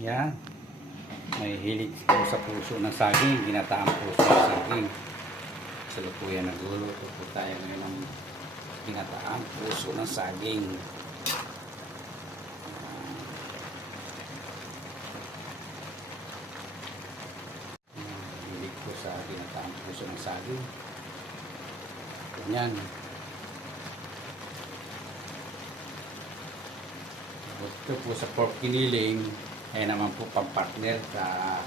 Yan. May hilig po sa puso ng saging. Ginataang puso ng saging. Sa lukuyan nagluluto po tayo ngayon ng ginataang puso ng saging. Hilig po sa ginataang puso ng saging. Ganyan. Ito po sa pork giniling, ay naman po pang-partner sa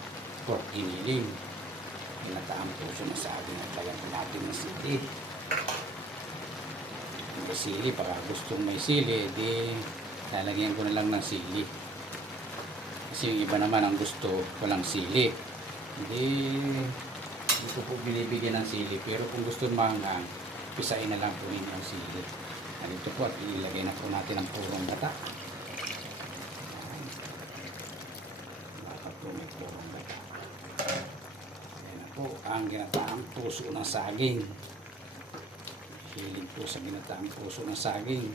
pork giniling. Ginataang puso na saging at lagyan po natin ng sili. May sili, baka gustong may sili, di lalagyan ko na lang ng sili. Kasi yung iba naman ang gusto walang sili. Hindi ko po binibigyan ng sili, pero kung gusto mangang, pisain na lang po ninyo ang sili. Dito po at ilagay na po natin ang purong gata. May purong gata. Ayan na po ang ginataang puso ng saging. Hilig po sa ginataang puso ng saging.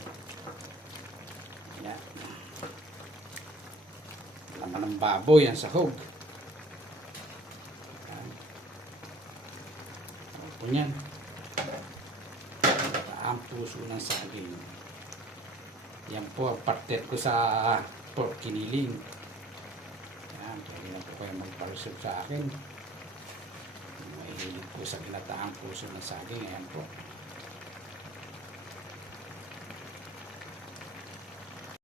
Ayan. Laman ng baboy ang sahog. Ayan. Ito yan. Ginataang puso ng saging. Yan po ang partner ko sa pork giniling. Pwede na po kayo magpalusog sa akin. Mahilig po sa ginataang puso ng saging. Ayan po.